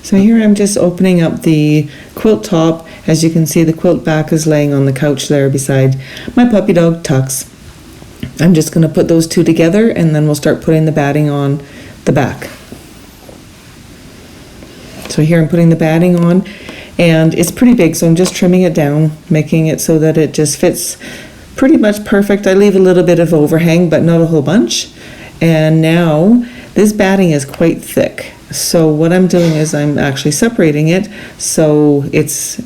So here I'm just opening up the quilt top. As you can see, the quilt back is laying on the couch there beside my puppy dog Tux. I'm just going to put those two together and then we'll start putting the batting on the back. So here I'm putting the batting on, and it's pretty big, so I'm just trimming it down, making it so that it just fits pretty much perfect. I leave a little bit of overhang, but not a whole bunch. And now this batting is quite thick. So what I'm doing is I'm actually separating it, so it's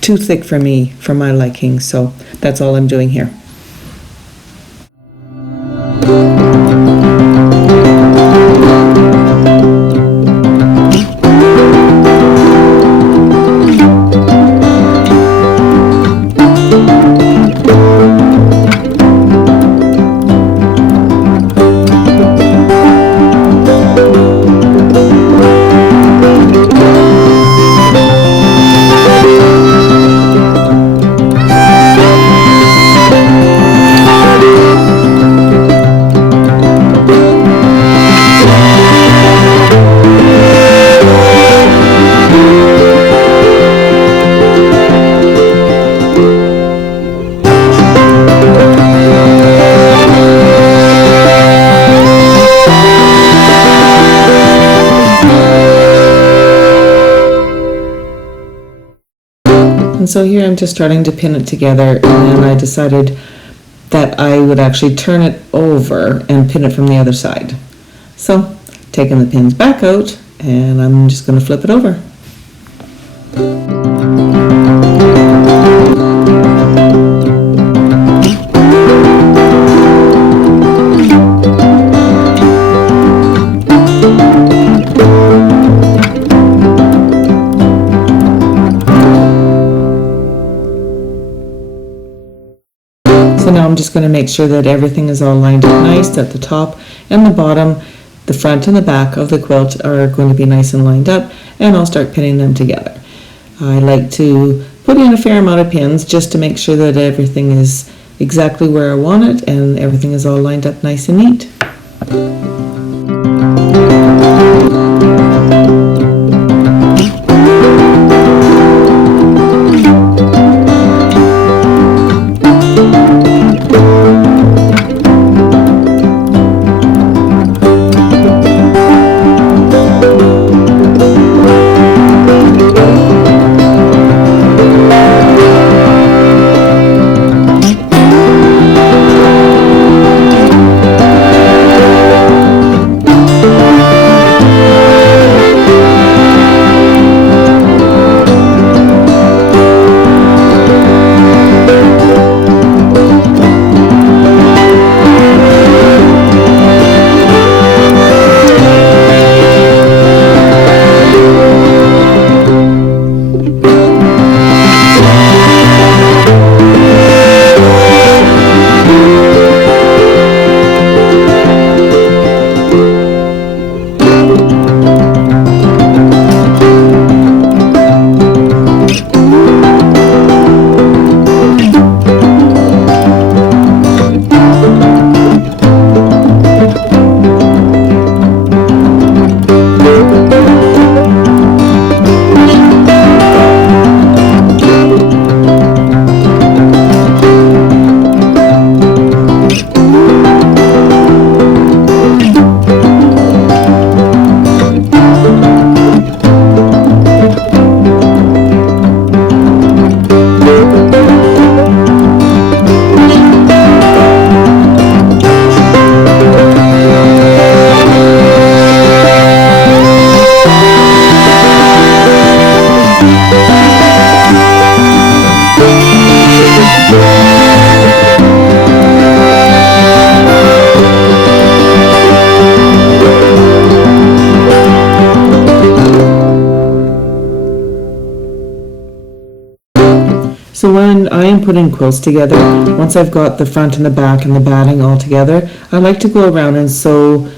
too thick for me, for my liking, so that's all I'm doing here. And so here I'm just starting to pin it together, and then I decided that I would actually turn it over and pin it from the other side. So taking the pins back out, and I'm just going to flip it over. So now I'm just going to make sure that everything is all lined up nice, that the top and the bottom, the front and the back of the quilt are going to be nice and lined up, and I'll start pinning them together. I like to put in a fair amount of pins just to make sure that everything is exactly where I want it and everything is all lined up nice and neat. I am putting quilts together, once I've got the front and the back and the batting all together, I like to go around and sew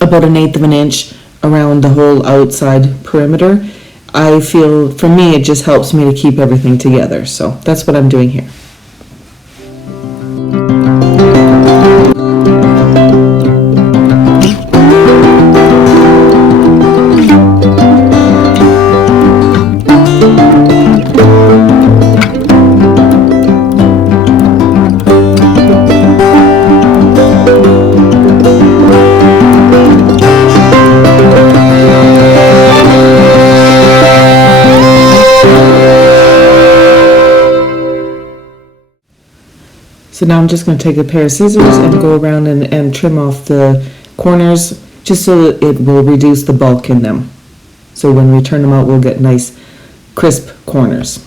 about 1/8 of an inch around the whole outside perimeter. I feel, for me, it just helps me to keep everything together. So that's what I'm doing here. So now I'm just going to take a pair of scissors and go around and trim off the corners, just so that it will reduce the bulk in them. So when we turn them out, we'll get nice crisp corners.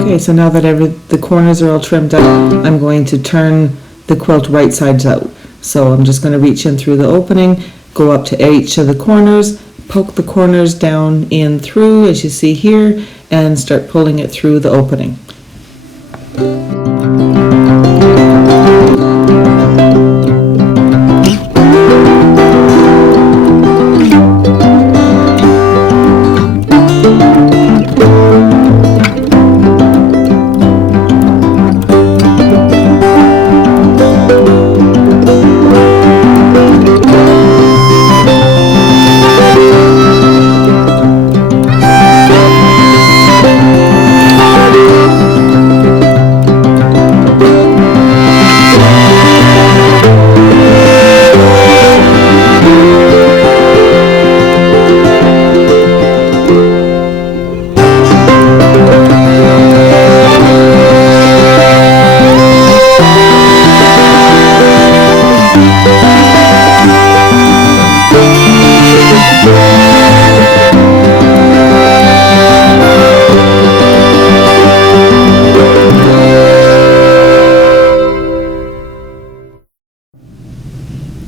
Okay, so now that the corners are all trimmed up, I'm going to turn the quilt right sides out. So I'm just going to reach in through the opening, go up to each of the corners, poke the corners down in through, as you see here, and start pulling it through the opening.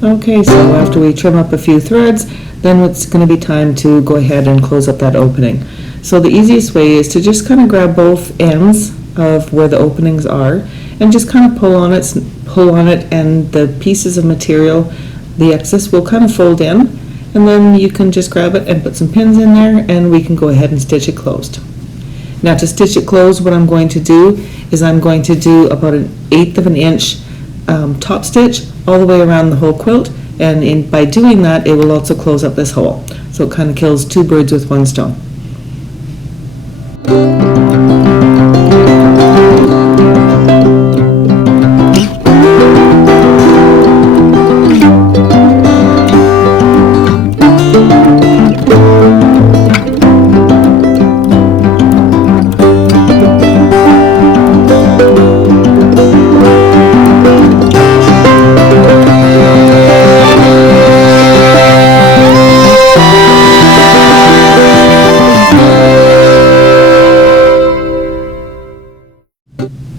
Okay, so after we trim up a few threads, then it's going to be time to go ahead and close up that opening. So the easiest way is to just kind of grab both ends of where the openings are and just kind of pull on it, and the pieces of material, the excess, will kind of fold in, and then you can just grab it and put some pins in there, and we can go ahead and stitch it closed. Now to stitch it closed, what I'm going to do is I'm going to do about 1/8 of an inch top stitch all the way around the whole quilt, and by doing that, it will also close up this hole. So it kind of kills two birds with one stone.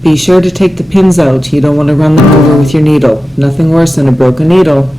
Be sure to take the pins out. You don't want to run them over with your needle. Nothing worse than a broken needle.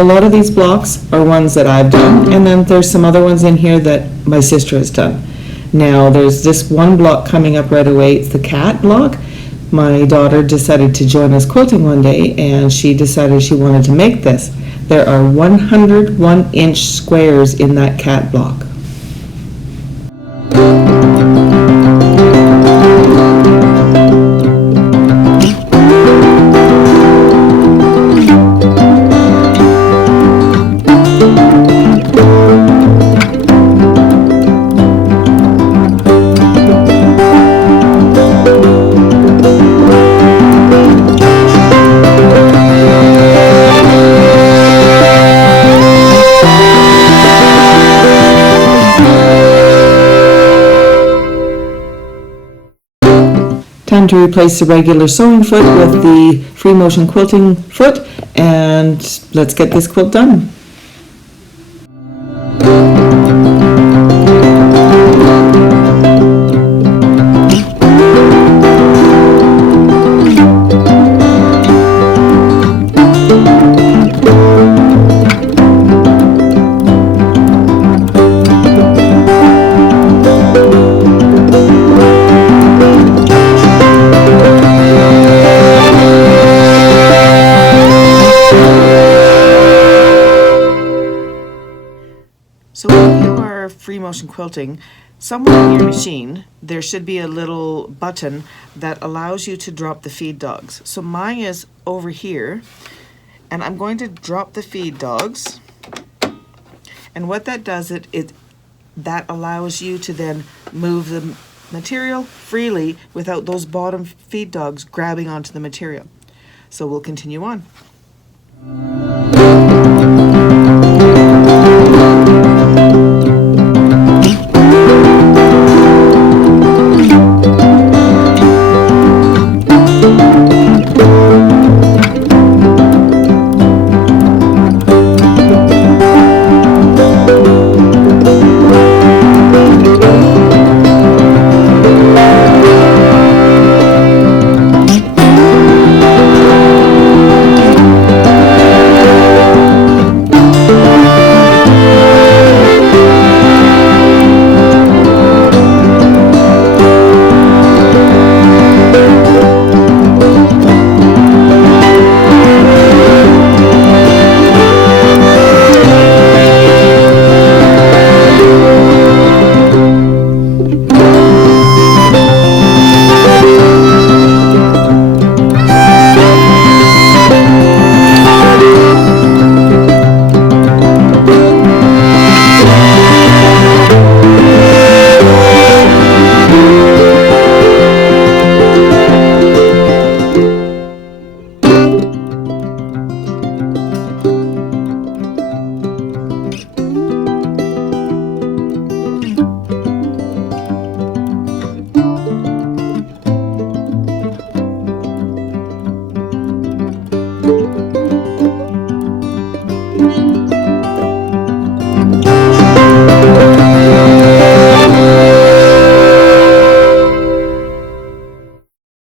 A lot of these blocks are ones that I've done, and then there's some other ones in here that my sister has done. Now, there's this one block coming up right away. It's the cat block. My daughter decided to join us quilting one day, and she decided she wanted to make this. There are 101-inch squares in that cat block. Time to replace the regular sewing foot with the free motion quilting foot, and let's get this quilt done. So when you are free motion quilting, somewhere on your machine, there should be a little button that allows you to drop the feed dogs. So mine is over here, and I'm going to drop the feed dogs. And what that does, that allows you to then move the material freely without those bottom feed dogs grabbing onto the material. So we'll continue on.